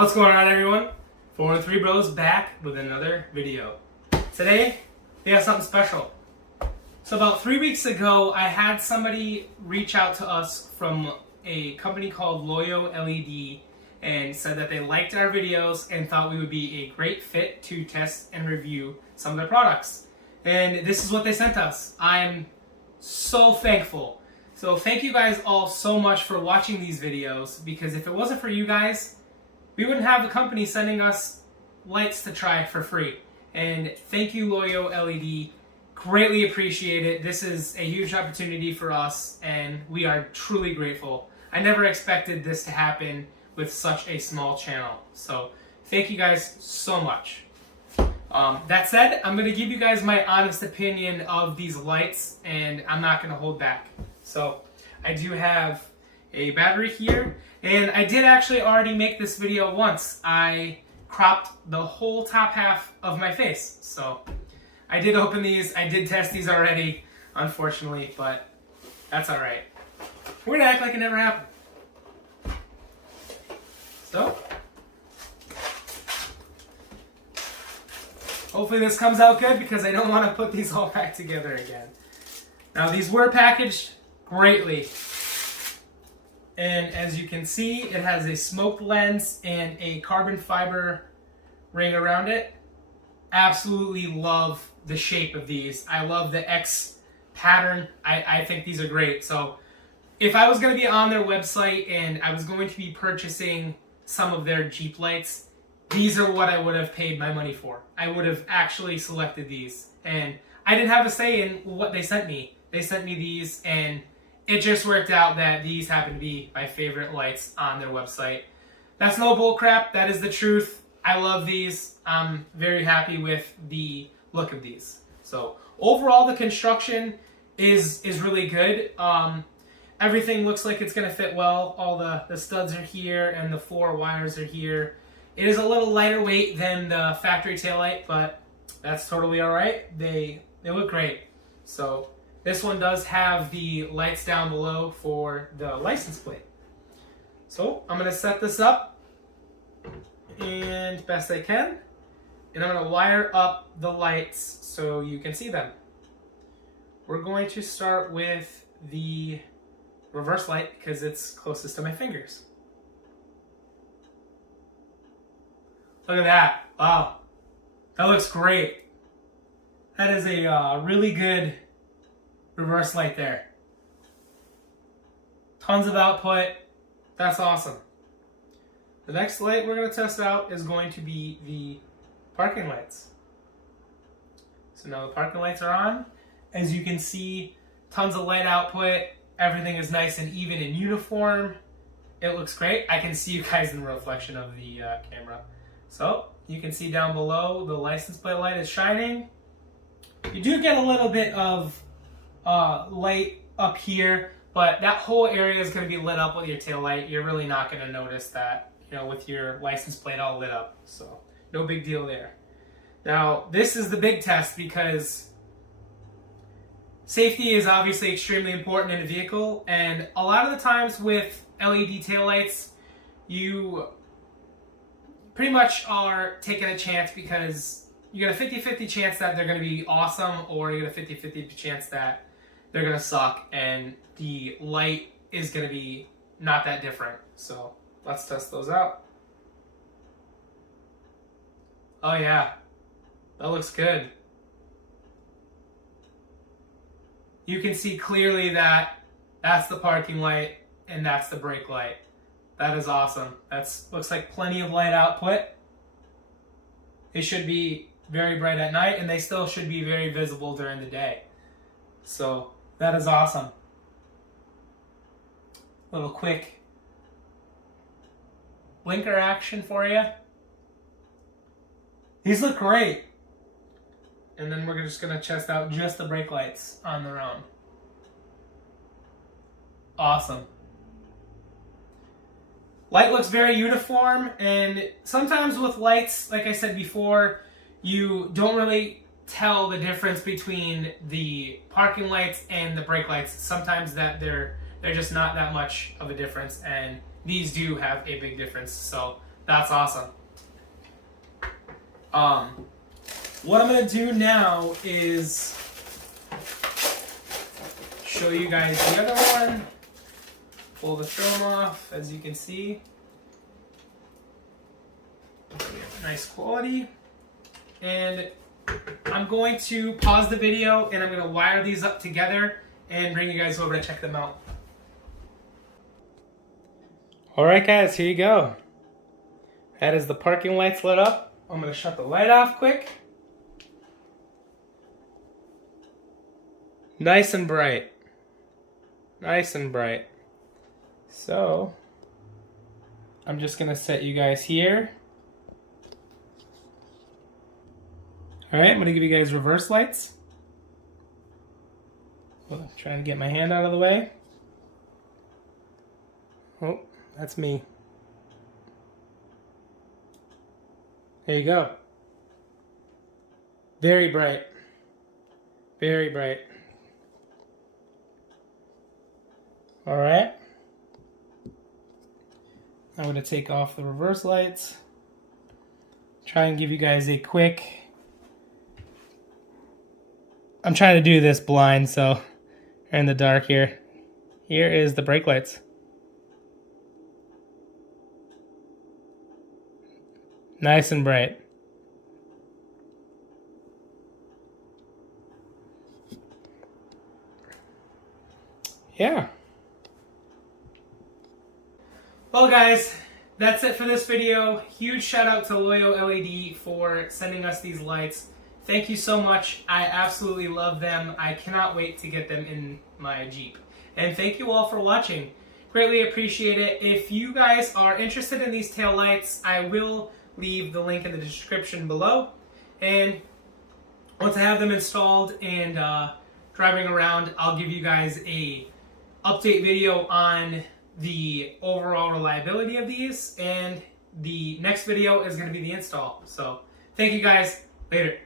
What's going on, everyone? 413 Bros back with another video. Today, we have something special. So about 3 weeks ago, I had somebody reach out to us from a company called Loyo Led and said that they liked our videos and thought we would be a great fit to test and review some of their products. And this is what they sent us. I'm so thankful. So thank you guys all so much for watching these videos, because if it wasn't for you guys, we wouldn't have the company sending us lights to try for free. And thank you, Loyo Led. Greatly appreciate it. This is a huge opportunity for us, and we are truly grateful. I never expected this to happen with such a small channel. So thank you guys so much. That said, I'm going to give you guys my honest opinion of these lights, and I'm not going to hold back. So I do have a battery here, and I did actually already make this video once. I cropped the whole top half of my face. So I did open these, I did test these already, unfortunately, but that's alright. We're gonna act like it never happened. So, hopefully this comes out good, because I don't want to put these all back together again. Now, these were packaged greatly. And as you can see, it has a smoked lens and a carbon fiber ring around it. Absolutely love the shape of these. I love the X pattern. I think these are great. So if I was going to be on their website and I was going to be purchasing some of their Jeep lights, these are what I would have paid my money for. I would have actually selected these. And I didn't have a say in what they sent me. They sent me these, and it just worked out that these happen to be my favorite lights on their website. That's no bull crap. That is the truth. I love these. I'm very happy with the look of these. So overall, the construction is really good. Everything looks like it's going to fit well. All the studs are here, and the floor wires are here. It is a little lighter weight than the factory taillight, but that's totally all right. They look great. So this one does have the lights down below for the license plate. So I'm going to set this up and best I can, and I'm going to wire up the lights so you can see them. We're going to start with the reverse light because it's closest to my fingers. Look at that. Wow. That looks great. That is a really good reverse light there. Tons of output. That's awesome. The next light we're going to test out is going to be the parking lights. So now the parking lights are on. As you can see, tons of light output. Everything is nice and even in uniform. It looks great. I can see you guys in the reflection of the camera. So you can see down below the license plate light is shining. You do get a little bit of light up here, but that whole area is going to be lit up with your tail light. You're really not going to notice that, with your license plate all lit up. So no big deal there. Now, this is the big test, because safety is obviously extremely important in a vehicle, and a lot of the times with LED taillights, you pretty much are taking a chance, because you got a 50-50 chance that they're going to be awesome, or you got a 50-50 chance that they're going to suck, and the light is going to be not that different. So let's test those out. Oh yeah, that looks good. You can see clearly that that's the parking light and that's the brake light. That is awesome. Looks like plenty of light output. It should be very bright at night, and they still should be very visible during the day. So that is awesome. Little quick blinker action for you. These look great. And then we're just going to test out just the brake lights on their own. Awesome. Light looks very uniform, and sometimes with lights, like I said before, you don't really tell the difference between the parking lights and the brake lights. Sometimes that they're just not that much of a difference, and these do have a big difference. So That's awesome. What I'm gonna do now is show you guys the other one. Pull the film off, as you can see. Nice quality. And I'm going to pause the video and I'm going to wire these up together and bring you guys over to check them out. Alright guys, here you go. That is the parking lights lit up. I'm going to shut the light off quick. Nice and bright. Nice and bright. So, I'm just going to set you guys here. Alright, I'm going to give you guys reverse lights. Oh, trying to get my hand out of the way. Oh, that's me. There you go. Very bright. Very bright. Alright. I'm going to take off the reverse lights. Try and give you guys a quick... I'm trying to do this blind, so in the dark here. Here is the brake lights. Nice and bright. Yeah. Well guys, that's it for this video. Huge shout out to Loyo LED for sending us these lights. Thank you so much. I absolutely love them. I cannot wait to get them in my Jeep. And thank you all for watching. Greatly appreciate it. If you guys are interested in these tail lights, I will leave the link in the description below. And once I have them installed and driving around, I'll give you guys a update video on the overall reliability of these. And the next video is going to be the install. So thank you guys. Later.